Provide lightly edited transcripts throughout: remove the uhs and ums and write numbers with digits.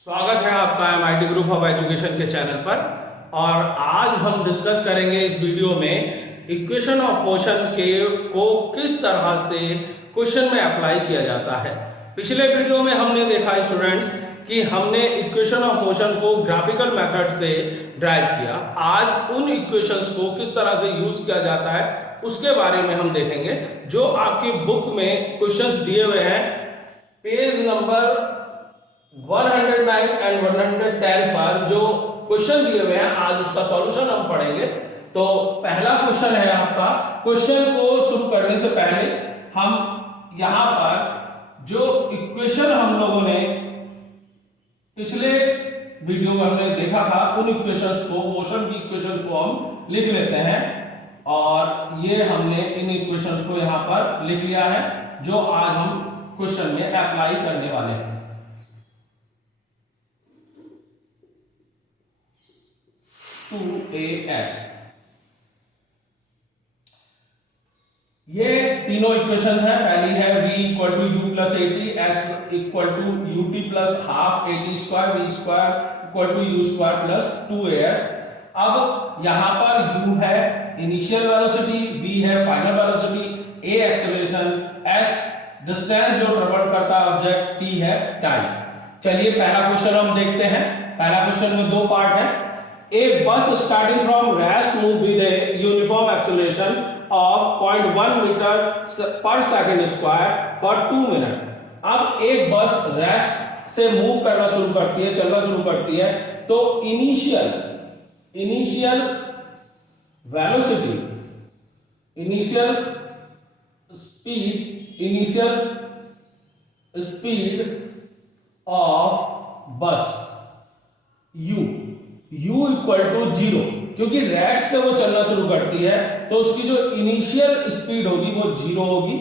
स्वागत है आपका एमआईटी ग्रुप ऑफ एजुकेशन के चैनल पर। और आज हम डिस्कस करेंगे इस वीडियो में इक्वेशन ऑफ मोशन के को किस तरह से क्वेश्चन में अप्लाई किया जाता है। पिछले वीडियो में हमने देखा स्टूडेंट्स कि हमने इक्वेशन ऑफ मोशन को ग्राफिकल मेथड से ड्राइव किया। आज उन इक्वेशंस को किस तरह से यूज किया जाता है उसके बारे में हम देखेंगे। जो आपकी बुक में क्वेश्चंस दिए हुए हैं पेज नंबर 109 एंड 110 पर जो क्वेश्चन दिए हुए हैं आज उसका सॉल्यूशन हम पढ़ेंगे। तो पहला क्वेश्चन है आपका। क्वेश्चन को शुरू करने से पहले हम यहां पर जो इक्वेशन हम लोगों ने पिछले वीडियो में हमने देखा था उन इक्वेशंस को, मोशन की इक्वेशन को हम लिख लेते हैं। और ये हमने इन इक्वेशंस को यहां पर लिख लिया है जो आज हम क्वेश्चन में अप्लाई करने वाले हैं। 2as ये तीनों इक्वेशन है। पहली है v equal to U plus A T, s equal to U T plus half A T square, v square equal to U square plus 2as। अब यहां पर u है इनिशियल वेलोसिटी, v है final velocity, a acceleration, s distance जो travel करता है object, t है time. चलिए पहला क्वेश्चन हम देखते हैं। पहला क्वेश्चन में दो पार्ट है। A bus starting from rest move with a uniform acceleration of 0.1 meter per second square for 2 minutes। अब एक बस रेस्ट से मूव करना शुरू करती है, चलना शुरू करती है, तो initial velocity, initial speed of बस u इक्वल टू 0, क्योंकि रेस्ट से वो चलना शुरू करती है तो उसकी जो इनिशियल स्पीड होगी वो 0 होगी।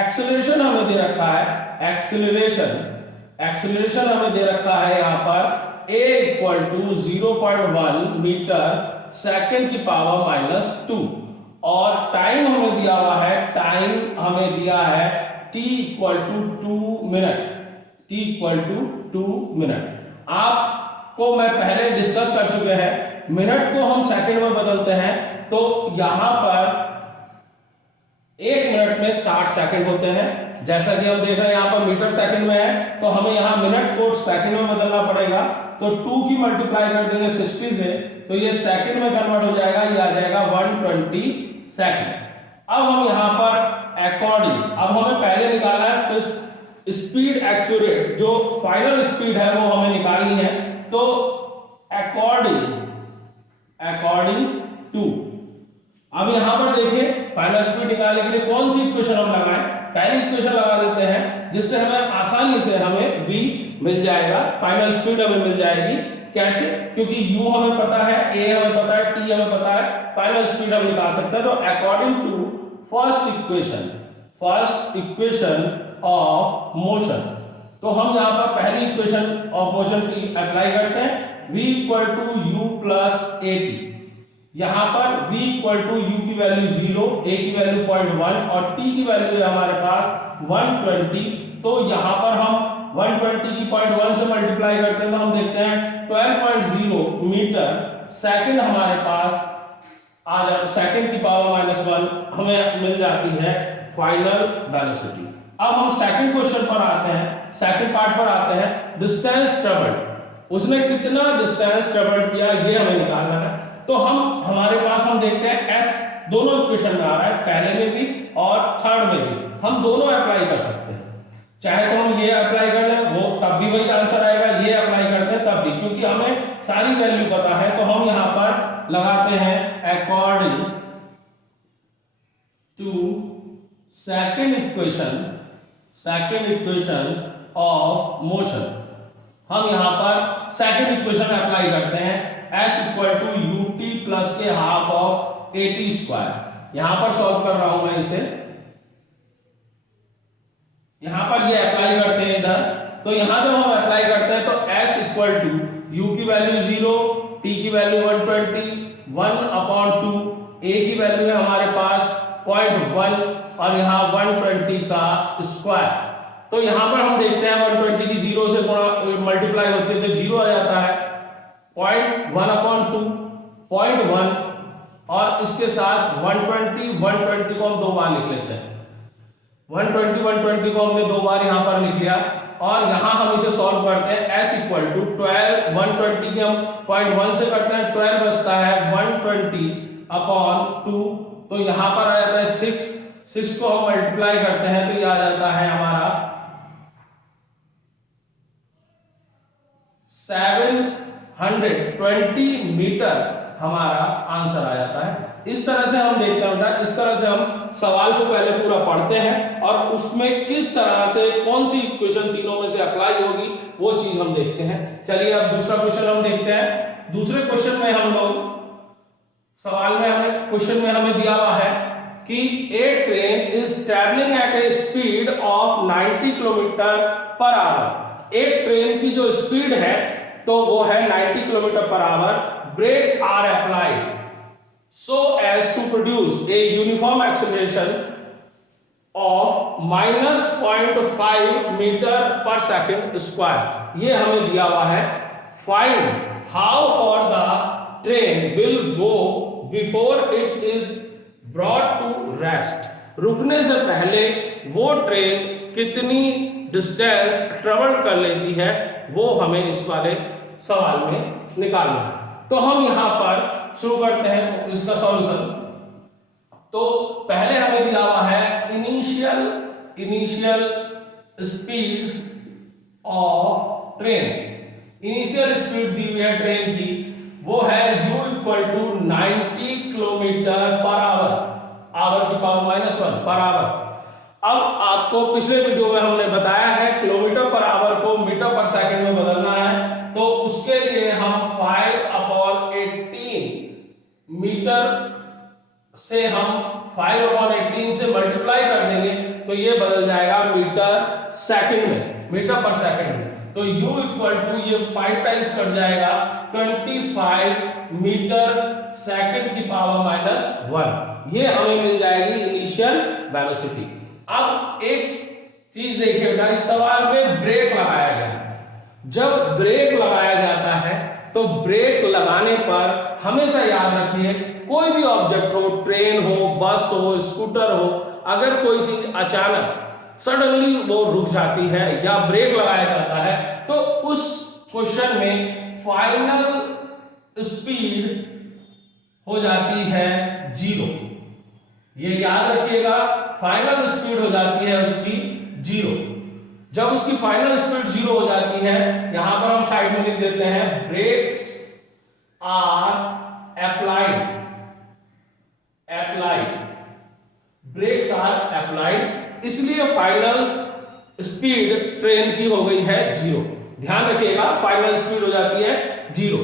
एक्सेलरेशन हमें दे रखा है, एक्सेलरेशन हमें दे रखा है यहां पर a equal to 0.1 metre second की पावर -2। और टाइम हमें दिया हुआ है, टाइम हमें दिया है t इक्वल टू 2 मिनट। आप को मैं पहले डिस्कस कर चुके हैं, मिनट को हम सेकंड में बदलते हैं तो यहां पर 1 मिनट में 60 सेकंड होते हैं। जैसा कि हम देख रहे हैं यहां पर मीटर सेकंड में है तो हमें यहां मिनट को सेकंड में बदलना पड़ेगा। तो 2 की मल्टीप्लाई कर देंगे 60 से तो ये सेकंड में कन्वर्ट हो जाएगा, ये आ जाएगा 120 सेकंड। अब हम यहां पर अकॉर्डिंग, अब हमें पहले निकालना है फिर स्पीड एक्यूरेट, जो फाइनल स्पीड है वो हमें निकालनी है। तो अकॉर्डिंग टू, अब यहां पर देखिए फाइनल स्पीड निकालने के लिए कौन सी इक्वेशन हम लगाएं। पहली इक्वेशन लगा देते हैं जिससे हमें आसानी से हमें v मिल जाएगा, फाइनल स्पीड हमें मिल जाएगी। कैसे? क्योंकि u हमें पता है, a हमें पता है, t हमें पता है, फाइनल स्पीड हम निकाल सकते हैं। तो according to first equation of motion, तो हम यहां पर पहली इक्वेशन ऑफ मोशन की अप्लाई करते हैं। v equal to U plus A T, यहां पर v इक्वल टू यू की वैल्यू 0, a की वैल्यू 0.1 और t की वैल्यू है हमारे पास 120। तो यहां पर हम 120 की 0.1 से मल्टीप्लाई करते हैं तो हम देखते हैं 12.0 मीटर सेकंड हमारे पास आ जाए, सेकंड की पावर -1 हमें मिल जाती है फाइनल वेलोसिटी। अब हम सेकंड क्वेश्चन पर आते हैं, सेकंड पार्ट पर आते हैं। डिस्टेंस ट्रेवल्ड, उसने कितना डिस्टेंस ट्रेवल किया ये हमें निकालना है। तो हमारे पास हम देखते हैं s दोनों इक्वेशन में आ रहा है, पहले में भी और थर्ड में भी हम दोनों अप्लाई कर सकते हैं। चाहे तो हम ये अप्लाई कर लें वो तब भी वही आंसर आएगा, ये अप्लाई करते हैं तब भी, क्योंकि हमें सारी वैल्यू पता है। तो हम यहां पर लगाते हैं according to second equation of motion, हम यहां पर सेकंड इक्वेशन अप्लाई करते हैं। s equal to ut plus के हाफ ऑफ एटी स्क्वायर। यहां पर सॉल्व कर रहा हूं मैं इसे, यहां पर ये अप्लाई करते हैं इधर। तो यहां जब हम अप्लाई करते हैं तो s इक्वल टू u की वैल्यू 0, t की वैल्यू 120, 1/2, a की वैल्यू है हमारे पास 0.1 और यहां 120 का स्क्वायर। तो यहां पर हम देखते हैं 120 की 0 से मल्टीप्लाई होती है तो 0 आ जाता है, 0.1/2 0.1, और इसके साथ 120 को हम 2 बार लिख लेते हैं। 120 को हमने 2 बार यहां पर लिख दिया, और यहां हम इसे सॉल्व करते हैं। s इक्वल टू 12, 120 के हम 0.1 से करते हैं, 12 बचता है 120/2, तो यहां पर आ जाता है 6 को हम मल्टीप्लाई करते हैं तो ये आ जाता है हमारा 720 मीटर, हमारा आंसर आ जाता है। इस तरह से हम देखते हैं बेटा, इस तरह से हम सवाल को पहले पूरा पढ़ते हैं और उसमें किस तरह से कौन सी इक्वेशन तीनों में से अप्लाई होगी वो चीज हम देखते हैं। चलिए अब दूसरा क्वेश्चन हम देखते हैं। दूसरे क्वेश्चन में हम लोग सवाल में हमें दिया हुआ है कि a train is travelling at a speed of 90 kilometre per hour. एक ट्रेन की जो स्पीड है तो वो है 90 kilometre per hour. Brake are applied so as to produce a uniform acceleration of -0.5 metre per second square. ये हमें दिया हुआ है। Find how far the train will go before it is brought to rest. रुकने से पहले वो train कितनी डिस्टेंस ट्रेवल कर लेती है वो हमें इस वाले सवाल में निकालना है। तो हम यहां पर शुरू करते हैं इसका सॉल्यूशन। तो पहले हमें दिया हुआ है initial speed of train. Initial speed दी हुई है ट्रेन की, वो है u equal to 90 kilometre per hour, hour की पावर -1 पर आवर। अब आपको पिछले वीडियो में हमने बताया है किलोमीटर पर आवर को मीटर पर सेकंड में बदलना है, तो उसके लिए हम 5/18 मीटर से हम 5/18 से मल्टीप्लाई कर देंगे तो ये बदल जाएगा मीटर सेकंड में, मीटर पर सेकंड में। तो u इक्वल टू ये 5 टाइम्स कट जाएगा 25 मीटर सेकंड की पावर -1। ये हमें मिल जाएगी इनिशियल वेलोसिटी। अब एक चीज देखिए बेटा, इस सवाल में ब्रेक लगाया गया है। जब ब्रेक लगाया जाता है तो ब्रेक लगाने पर हमेशा याद रखिए कोई भी ऑब्जेक्ट हो, ट्रेन हो, बस हो, स्कूटर हो, अगर कोई चीज अचानक सडनली वो रुक जाती है या ब्रेक लगाया जाता है तो उस क्वेश्चन में फाइनल स्पीड हो जाती है 0। ये याद रखिएगा, फाइनल स्पीड हो जाती है उसकी 0। जब उसकी फाइनल स्पीड 0 हो जाती है, यहां पर हम साइड में लिख देते हैं brakes are applied, brakes are applied, इसलिए फाइनल स्पीड ट्रेन की हो गई है 0। ध्यान रखिएगा फाइनल स्पीड हो जाती है 0।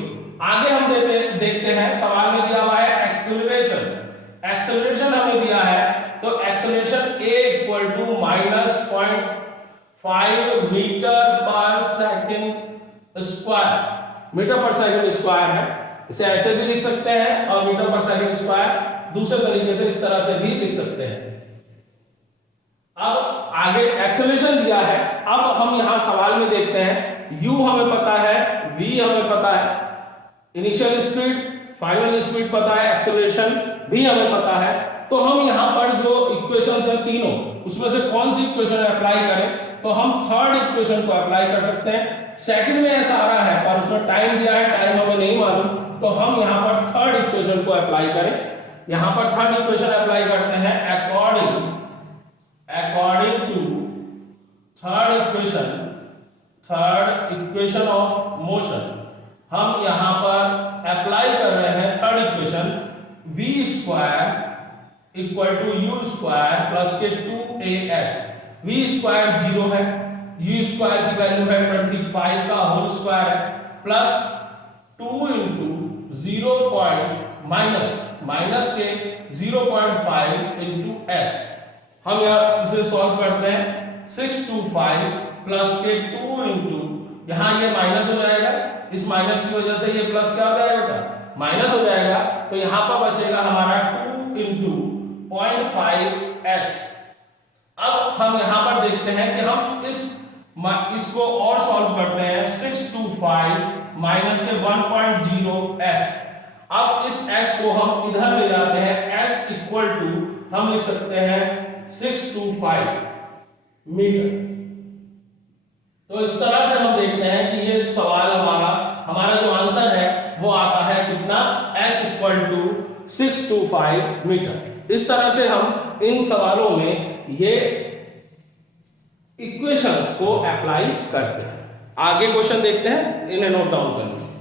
आगे हम देखते हैं सवाल में दिया हुआ है एक्सेलरेशन। एक्सेलरेशन हमें दिया है तो acceleration a equal to -0.5 metre per second square, metre per second square है। इसे ऐसे भी लिख सकते हैं और मीटर पर सेकंड स्क्वायर दूसरे तरीके से इस तरह से भी लिख सकते हैं। अब आगे एक्सेलरेशन दिया है, अब हम यहां सवाल में देखते हैं u हमें पता है, v हमें पता है, इनिशियल स्पीड, फाइनल स्पीड पता है, एक्सेलरेशन भी हमें पता है। तो हम यहां पर जो इक्वेशंस हैं तीनों, उसमें से कौन सी इक्वेशन अप्लाई करें, तो हम थर्ड इक्वेशन को अप्लाई कर सकते हैं। सेकंड में ऐसा आ रहा है पर उसमें टाइम दिया है, टाइम हमें नहीं मालूम, तो हम यहां पर थर्ड इक्वेशन को अप्लाई करें। यहां पर थर्ड इक्वेशन अप्लाई करते हैं according to third equation of motion. हम यहां पर अप्लाई कर रहे हैं third equation, v square equal to u square plus के 2as। v स्क्वायर 0 है, u स्क्वायर की वैल्यू है 25 का होल स्क्वायर है, प्लस 2 इंटू 0. माइनस के 0.5 इंटू s। हम यहां इसे सॉल्व करते हैं 6 to 5 प्लस के 2 इंटू, यहां ये माइनस हो जाएगा, इस माइनस की वजह से ये प्लस क्या हो जाएगा बेटा, माइनस हो जाएगा। तो यहां पर बचेगा हमारा 2 इंटू 0.5s। अब हम यहां पर देखते देखते हैं कि हम इसको और सॉल्व करते हैं। 625 माइनस के 1.0 s। अब इस s को हम इधर ले जाते हैं। s इक्वल टू हम लिख सकते हैं 625 मीटर। तो इस तरह से हम देखते हैं कि ये सवाल हमारा जो आंसर है वो आता है कितना, s इक्वल टू 625 मीटर। इस तरह से हम इन सवालों में ये इक्वेशंस को अप्लाई करते हैं। आगे क्वेश्चन देखते हैं, इन्हें नोट डाउन कर लीजिए।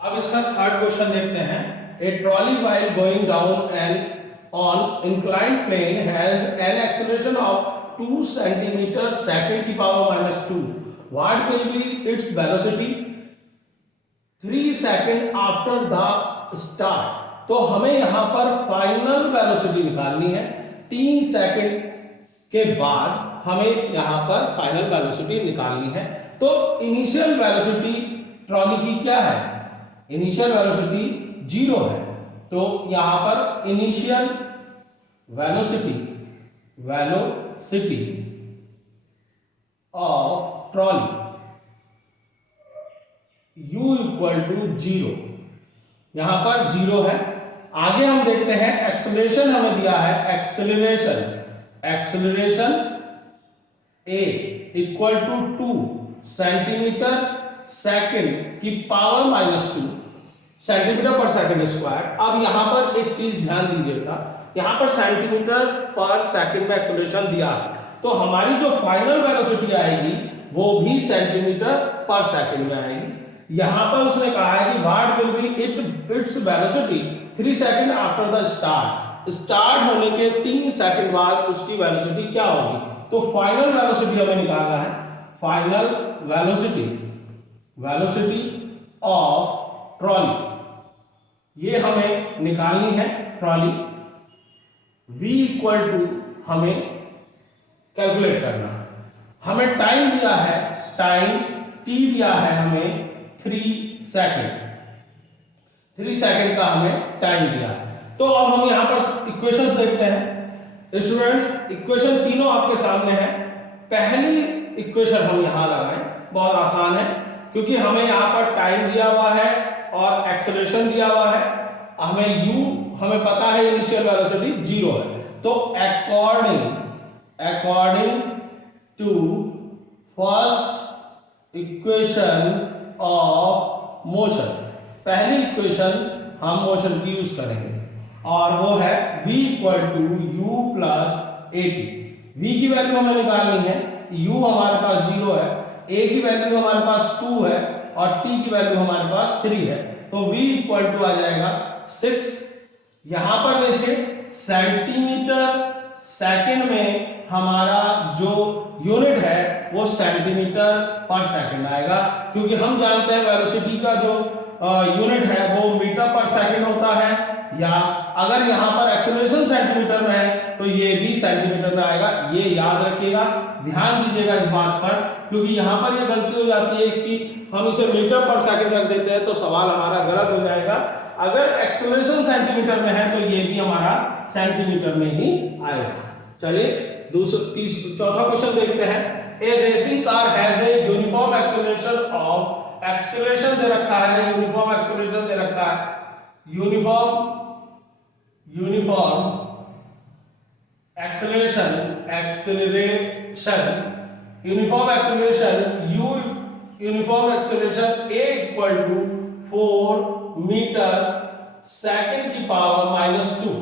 अब इसका थर्ड क्वेश्चन देखते हैं। A trolley while going down and on inclined plane has an acceleration of 2 centimetre second की power -2। What will be its velocity 3 second after the start. तो हमें यहां पर फाइनल वेलोसिटी निकालनी है। 3 सेकंड के बाद हमें यहां पर फाइनल वेलोसिटी निकालनी है। तो इनिशियल वेलोसिटी ट्रॉली की क्या है, इनिशियल वेलोसिटी 0 है। तो यहां पर initial velocity of trolley u equal to 0, यहां पर 0 है। आगे हम देखते हैं एक्सेलरेशन हमें दिया है, acceleration a equal to 2 centimetre second की power -2 centimetre per second square. अब यहां पर एक चीज ध्यान दीजिएगा, यहां पर सेंटीमीटर पर सेकंड में एक्सेलरेशन दिया है, तो हमारी जो फाइनल वेलोसिटी आएगी वो भी सेंटीमीटर पर सेकंड में आएगी। यहां पर उसने कहा है कि what will be its velocity 3 second after the start. Start होने के 3 सेकंड बाद उसकी वेलोसिटी क्या होगी। तो फाइनल वेलोसिटी हमें निकालना है, फाइनल वेलोसिटी ऑफ ट्रॉली ये हमें निकालनी है। ट्रॉली v इक्वल टू हमें कैलकुलेट करना है। हमें टाइम दिया है, टाइम t दिया है हमें 3 सेकंड का हमें टाइम दिया है। तो अब हम यहां पर इक्वेशंस देखते हैं। स्टूडेंट्स इक्वेशन तीनों आपके सामने है। पहली इक्वेशन हम यहां लगाएं, बहुत आसान है क्योंकि हमें यहां पर टाइम दिया हुआ है और एक्सेलरेशन दिया हुआ है। हमें u हमें पता है इनिशियल वेलोसिटी 0 है। तो according to first equation of motion, पहली इक्वेशन हम मोशन की यूज करेंगे और वो है v equal to u plus at। v की वैल्यू हमें निकालनी है, u हमारे पास 0 है, a की वैल्यू हमारे पास 2 है और t की वैल्यू हमारे पास 3 है। तो v इक्वल टू आ जाएगा 6। यहां पर देखिए सेंटीमीटर सेकंड में हमारा जो यूनिट है वो सेंटीमीटर पर सेकंड आएगा, क्योंकि हम जानते हैं वेलोसिटी का जो यूनिट है वो मीटर पर सेकंड होता है, या अगर यहाँ पर एक्सेलरेशन सेंटीमीटर में है तो ये भी सेंटीमीटर में आएगा। ये याद रखिएगा, ध्यान दीजिएगा इस बात पर, क्योंकि यहाँ पर ये गलती हो जाती है कि हम इसे मीटर पर सेकंड रख देते हैं तो सवाल हमारा गलत हो जाएगा। अगर एक्सेलरेशन सेंटीमीटर में है तो ये भी हमारा सेंटीमीटर में ही आएगा। चलिए चौथा क्वेश्चन देखते हैं। A racing car has a uniform acceleration of, acceleration दे रखा है, यूनिफॉर्म एक्सेलरेशन दे रखा है, uniform acceleration u uniform acceleration a equal to 4 metre second की power -2।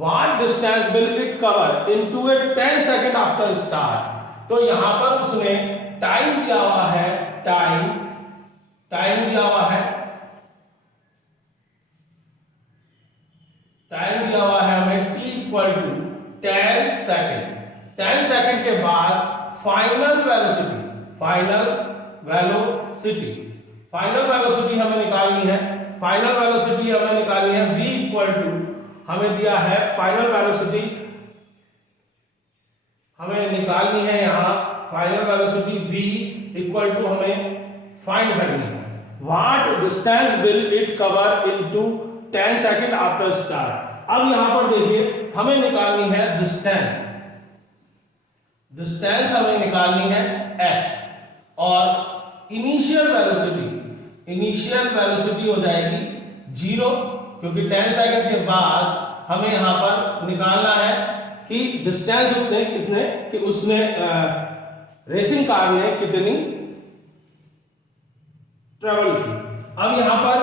What distance will it cover into a 10 second after start? तो यहां पर उसने टाइम दिया हुआ है, टाइम दिया हुआ है हमें t equal to 10 second. 10 second के बाद फाइनल वेलोसिटी हमें निकालनी है। v इक्वल टू हमें दिया है, फाइनल वेलोसिटी हमें निकालनी है यहां, final velocity v equal to हमें फाइंड करनी है। What distance will it cover into 10 second after start. अब यहां पर देखिए हमें निकालनी है डिस्टेंस, डिस्टेंस हमें निकालनी है s, और इनिशियल वेलोसिटी हो जाएगी 0, क्योंकि 10 सेकंड के बाद हमें यहां पर निकालना है कि डिस्टेंस उतने किसने कि उसने रेसिंग कार ने कितनी ट्रेवल की। अब यहां पर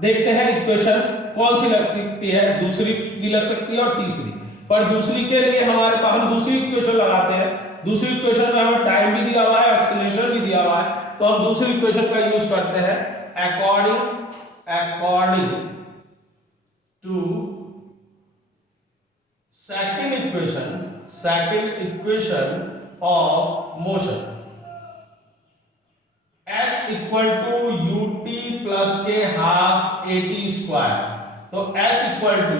देखते हैं इक्वेशन कौन सी लग सकती है, दूसरी भी लग सकती है और तीसरी, पर दूसरी के लिए हमारे पास हम दूसरी इक्वेशन लगाते हैं। दूसरी इक्वेशन में हमें टाइम भी दिया हुआ है, एक्सीलरेशन भी दिया हुआ है, तो हम दूसरी इक्वेशन का यूज करते हैं according to second equation of motion, s equal to ut plus के हाफ at स्क्वायर। तो s इक्वल टू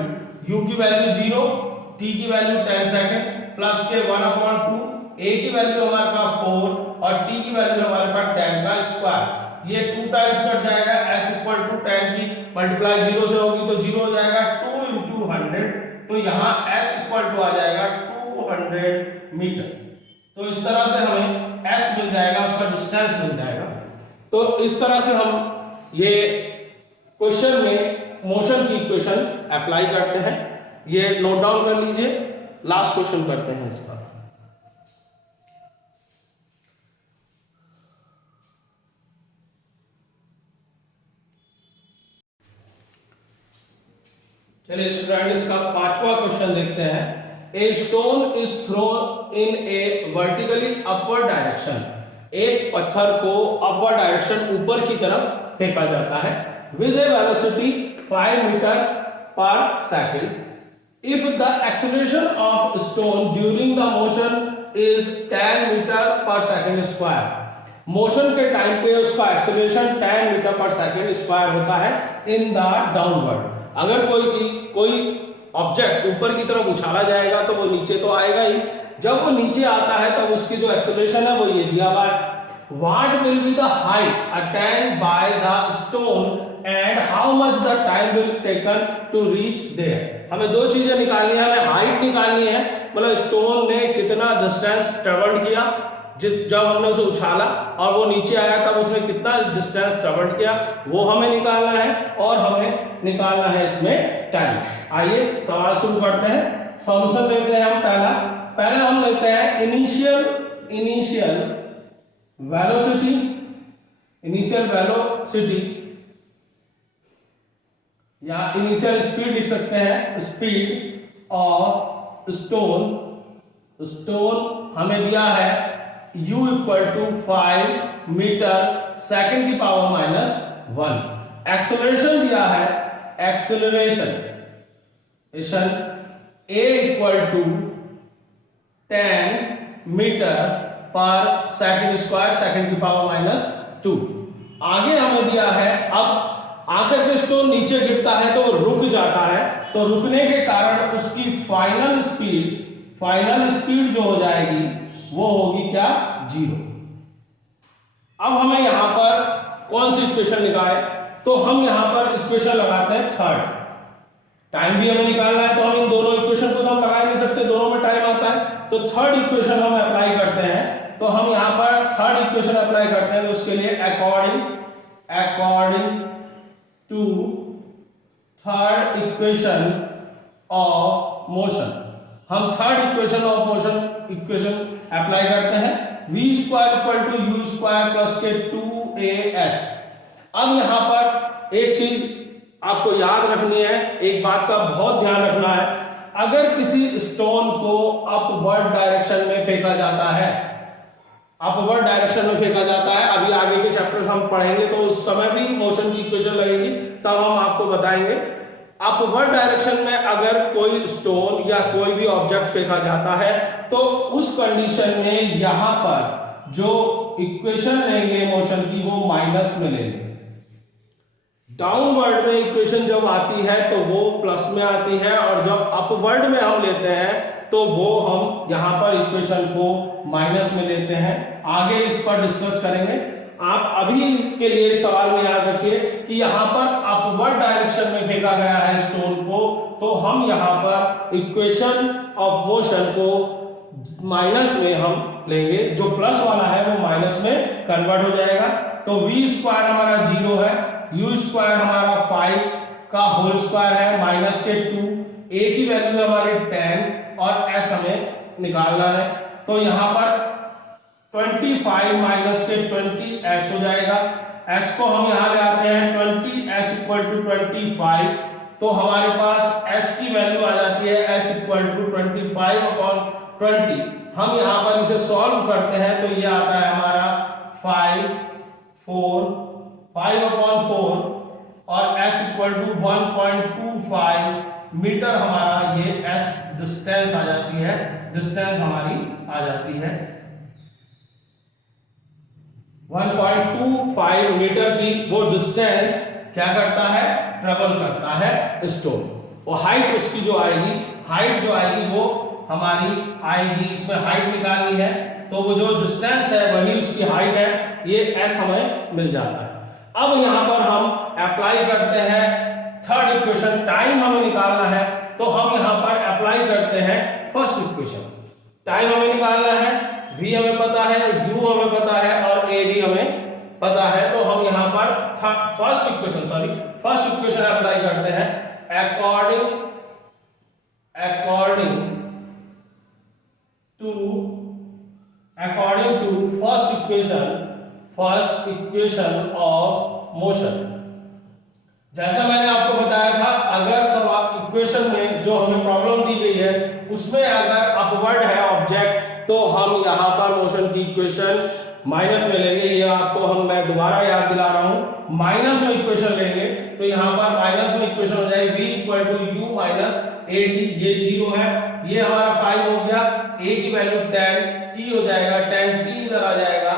u की वैल्यू 0, t की वैल्यू 10 सेकंड प्लस के 1/2, a की वैल्यू हमारे पास 4 और t की वैल्यू हमारे पास 10 का स्क्वायर। ये 2 टाइम्स कट जाएगा, s इक्वल टू 10 की मल्टीप्लाई 0 से होगी तो 0 हो जाएगा, 2 इंटू 100, तो यहाँ s इक्वल टू आ जाएगा 200 मीटर। तो इस तरह से हमें s मिल जाएगा, उसका डिस्टेंस मिल जाएगा। तो इस तरह से हम ये क्वेश्चन में मोशन की इक्वेशन अप्लाई करते हैं। ये नोट डाउन कर लीजिए, लास्ट क्वेश्चन करते हैं इसका। चलिए स्टूडेंट, इसका 5वां क्वेश्चन देखते हैं। A stone is thrown in A vertically upward direction, एक पत्थर को अपवर्ड डायरेक्शन ऊपर की तरफ फेंका जाता है with a velocity 5 metre per second. If the acceleration of stone during the motion is 10 metre per second square, motion के टाइम पे उसका acceleration 10 metre per second square होता है इन द डाउनवर्ड। अगर कोई ऑब्जेक्ट ऊपर की तरफ उछाला जाएगा तो वो नीचे तो आएगा ही, जब वो नीचे आता है तब उसकी जो एक्सेलरेशन है वो ये दिया हुआ है। What will be the height attained by the stone and how much the time will taken to reach there. हमें दो चीजें निकालनी है, हमें हाइट निकालनी है, मतलब स्टोन ने कितना डिस्टेंस ट्रेवल किया जब हमने उसे उछाला, और वो नीचे आया तब उसने कितना डिस्टेंस ट्रेवल किया, वो हमें निकालना है, और हमें निकालना है इसमें टाइम। आइए सवाल शुरू करते हैं। सॉल्यूशन लेते हैं हम पहले हम लेते हैं इनिशियल वेलोसिटी या इनिशियल स्पीड लिख सकते हैं, स्पीड ऑफ स्टोन हमें दिया है u equal to 5 metre second की पावर -1। एक्सेलरेशन दिया है, acceleration a equal to 10 metre per second square second की पावर -2। आगे हमें दिया है, अब आकर के स्टोन नीचे गिरता है तो वो रुक जाता है, तो रुकने के कारण उसकी फाइनल स्पीड जो हो जाएगी वो होगी क्या, 0। अब हमें यहां पर कौन सी इक्वेशन निकाले, तो हम यहां पर इक्वेशन लगाते हैं थर्ड। टाइम भी हमें निकालना है, तो हम इन दोनों इक्वेशन को तो हम लगा ही नहीं सकते, दोनों में टाइम आता है, तो थर्ड इक्वेशन हम अप्लाई करते हैं। तो हम यहां पर थर्ड इक्वेशन अप्लाई करते हैं, तो उसके लिए according to third equation of motion, हम थर्ड इक्वेशन अप्लाई करते हैं, v square equal to u square plus के 2as। अब यहां पर एक चीज आपको याद रखनी है, एक बात का बहुत ध्यान रखना है, अगर किसी स्टोन को अपवर्ड डायरेक्शन में फेंका जाता है, अभी आगे के चैप्टर्स हम पढ़ेंगे तो उस समय भी मोशन की इक्वेशन लगेगी, तब हम आपको बताएंगे। अपवर्ड डायरेक्शन में अगर कोई स्टोन या कोई भी ऑब्जेक्ट फेंका जाता है तो उस कंडीशन में यहां पर जो इक्वेशन लेंगे मोशन की वो माइनस में लेंगे। डाउनवर्ड में इक्वेशन जब आती है तो वो प्लस में आती है, और जब अपवर्ड में हम लेते हैं तो वो हम यहां पर इक्वेशन को माइनस में लेते हैं। आगे इस पर डिस्कस करेंगे। आप अभी के लिए इस सवाल में याद रखिए कि यहाँ पर अपवर्ड डायरेक्शन में फेंका गया है स्टोन को, तो हम यहाँ पर इक्वेशन ऑफ मोशन को माइनस में हम लेंगे, जो प्लस वाला है वो माइनस में कन्वर्ट हो जाएगा। तो v स्क्वायर हमारा 0 है, u स्क्वायर हमारा 5 का होल स्क्वायर है माइनस के 2, a की वैल्यू है हमारी 10 और s हमें निकालना है। तो यहाँ पर 25 माइनस के 20 s हो जाएगा। s को हम यहाँ ले आते हैं 20s इक्वल टू 25, तो हमारे पास s की वैल्यू आ जाती है s इक्वल टू 25/20। हम यहाँ पर इसे सॉल्व करते हैं तो ये आता है हमारा 5/4 और s इक्वल टू 1.25 मीटर हमारा ये s डिस्टेंस आ जाती है, डिस्टेंस हमारी आ जाती है 1.25 मीटर की। वो डिस्टेंस क्या करता है, ट्रेवल करता है स्टोन। और हाइट उसकी जो आएगी, हाइट जो आएगी वो हमारी आएगी, इसमें हाइट निकालनी है तो वो जो डिस्टेंस है वही उसकी हाइट है, ये s हमें मिल जाता है। अब यहाँ पर हम अप्लाई करते हैं थर्ड इक्वेशन, टाइम हमें निकालना है तो हम यहाँ पर अप्लाई करते हैं फर्स्ट इक्वेशन। टाइम हमें निकालना है, v हमें पता है, u हमें पता है और a भी हमें पता है, तो हम यहाँ पर फर्स्ट इक्वेशन अप्लाई करते हैं। According to first equation of motion, जैसा मैंने आपको बताया था, अगर सवाल इक्वेशन में जो हमें प्रॉब्लम दी गई है उसमें अगर अपवर्ड है ऑब्जेक्ट तो हम यहाँ पर मोशन की इक्वेशन माइनस में लेंगे। ये आपको मैं दोबारा याद दिला रहा हूँ, माइनस में इक्वेशन लेंगे तो यहाँ पर माइनस में इक्वेशन हो जाएगी v equal to u minus a t, ये 0 है, ये हमारा 5 हो गया, a की वैल्यू 10, t हो जाएगा 10, t इधर आ जाएगा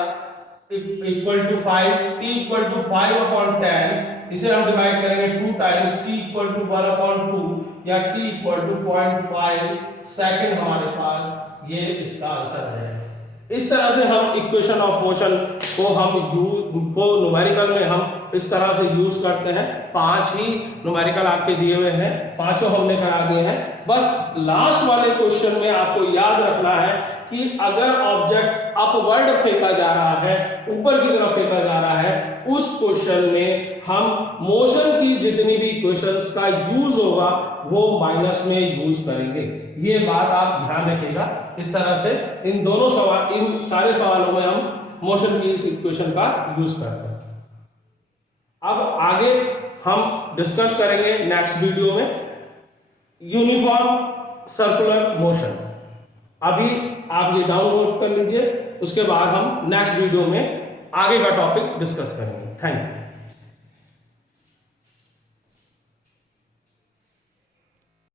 equal to 5, t equal to 5/10, इसे हम डिवाइड करेंगे 2 टाइम्स, t इक्वल टू 1/2 या t इक्वल टू 0.5 सेकंड हमारे पास ये इसका आंसर है। इस तरह से हम इक्वेशन ऑफ मोशन को न्यूमेरिकल में हम इस तरह से यूज करते हैं। 5 ही न्यूमेरिकल आपके दिए हुए हैं, पांचों हमने करा दिए हैं। बस लास्ट वाले क्वेश्चन में आपको याद रखना है कि अगर ऑब्जेक्ट अपवर्ड फेंका जा रहा है, ऊपर की तरफ फेंका जा रहा है, उस क्वेश्चन में हम मोशन की जितनी भी इक्वेशंस का यूज होगा वो माइनस में यूज करेंगे। ये बात आप ध्यान रखिएगा। इस तरह से इन सारे सवालों में हम मोशन की इस इक्वेशन का यूज करते हैं। अब आगे हम डिस्कस करेंगे नेक्स्ट वीडियो में यूनिफॉर्म सर्कुलर मोशन। अभी आप ये डाउनलोड कर लीजिए, उसके बाद हम नेक्स्ट वीडियो में आगे का टॉपिक डिस्कस करेंगे। Thank you.